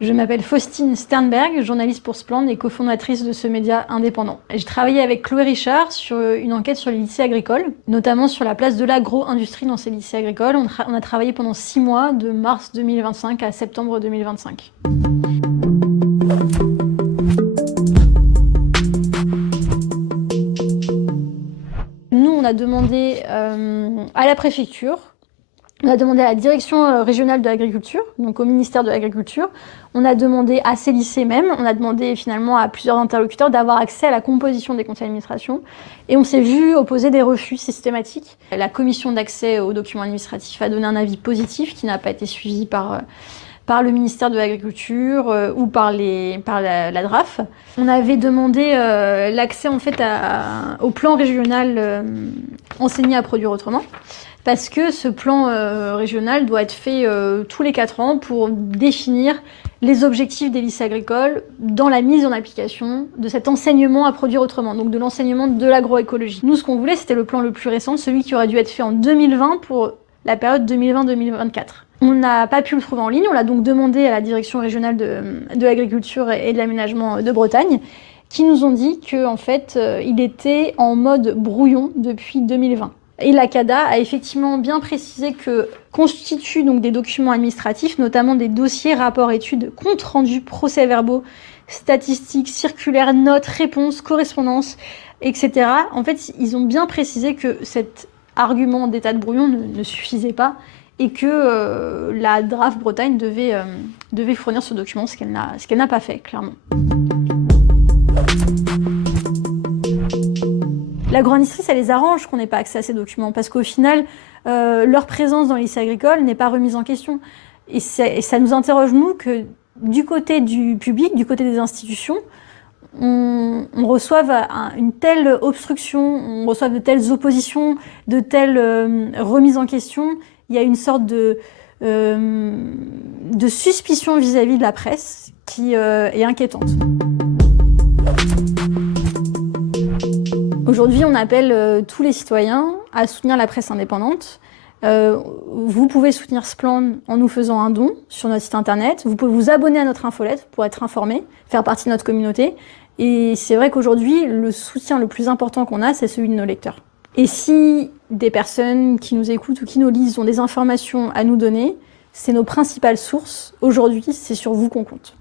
Je m'appelle Faustine Sternberg, journaliste pour Splend et cofondatrice de ce média indépendant. J'ai travaillé avec Chloé Richard sur une enquête sur les lycées agricoles, notamment sur la place de l'agro-industrie dans ces lycées agricoles. On a travaillé pendant 6 mois, de mars 2025 à septembre 2025. Nous, on a demandé à la préfecture, on a demandé à la direction régionale de l'agriculture, donc au ministère de l'Agriculture. On a demandé à ces lycées même, on a demandé finalement à plusieurs interlocuteurs d'avoir accès à la composition des conseils d'administration. Et on s'est vu opposer des refus systématiques. La commission d'accès aux documents administratifs a donné un avis positif qui n'a pas été suivi par le ministère de l'Agriculture ou par la DRAF. On avait demandé l'accès en fait au plan régional enseigné à produire autrement, parce que ce plan régional doit être fait tous les 4 ans pour définir les objectifs des lycées agricoles dans la mise en application de cet enseignement à produire autrement, donc de l'enseignement de l'agroécologie. Nous, ce qu'on voulait, c'était le plan le plus récent, celui qui aurait dû être fait en 2020 pour la période 2020-2024. On n'a pas pu le trouver en ligne, on l'a donc demandé à la direction régionale de l'agriculture et de l'aménagement de Bretagne, qui nous ont dit qu'en fait, il était en mode brouillon depuis 2020. Et la CADA a effectivement bien précisé que constituent donc des documents administratifs, notamment des dossiers, rapports, études, comptes rendus, procès-verbaux, statistiques, circulaires, notes, réponses, correspondances, etc. En fait, ils ont bien précisé que cet argument d'état de brouillon ne suffisait pas et que la DRAF Bretagne devait fournir ce document, ce qu'elle n'a pas fait, clairement. L'agro-industrie, ça les arrange qu'on n'ait pas accès à ces documents, parce qu'au final, leur présence dans les lycées agricoles n'est pas remise en question. Et ça nous interroge, nous, que du côté du public, du côté des institutions, on reçoive une telle obstruction, on reçoive de telles oppositions, de telles remises en question. Il y a une sorte de suspicion vis-à-vis de la presse qui est inquiétante. Aujourd'hui, on appelle tous les citoyens à soutenir la presse indépendante. Vous pouvez soutenir Splend en nous faisant un don sur notre site internet. Vous pouvez vous abonner à notre infolettre pour être informé, faire partie de notre communauté. Et c'est vrai qu'aujourd'hui, le soutien le plus important qu'on a, c'est celui de nos lecteurs. Et si des personnes qui nous écoutent ou qui nous lisent ont des informations à nous donner, c'est nos principales sources. Aujourd'hui, c'est sur vous qu'on compte.